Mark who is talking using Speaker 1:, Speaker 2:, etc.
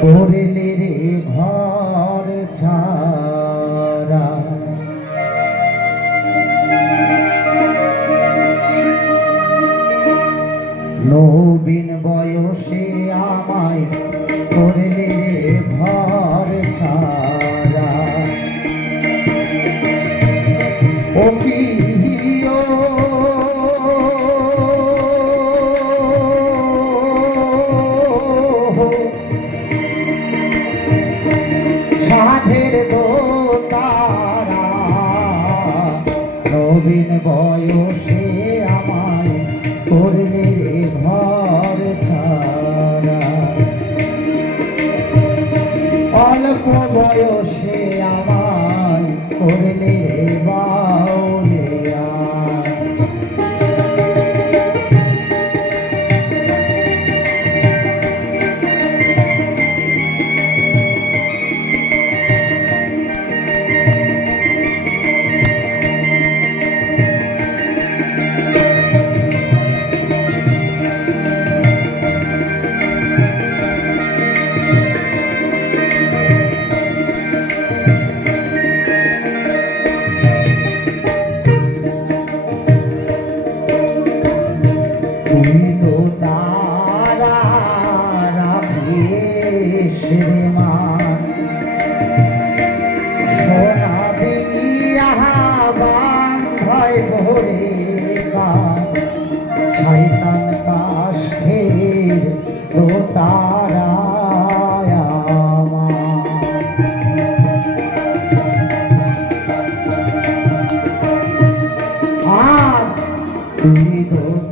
Speaker 1: করলে রে ঘর ছাড়া। নবীন বয়সে আমায় করলে রে ঘর ছাড়া। ও কি নবীন বয়সে আমায় করলে রে ঘর ছাড়া। অল্প বয়সে আমায় করলে তো তারা রাখিস রে মান সোনা দিয়া বান্ধয় ভরে গান কাষ্ঠের তো তারা আর তো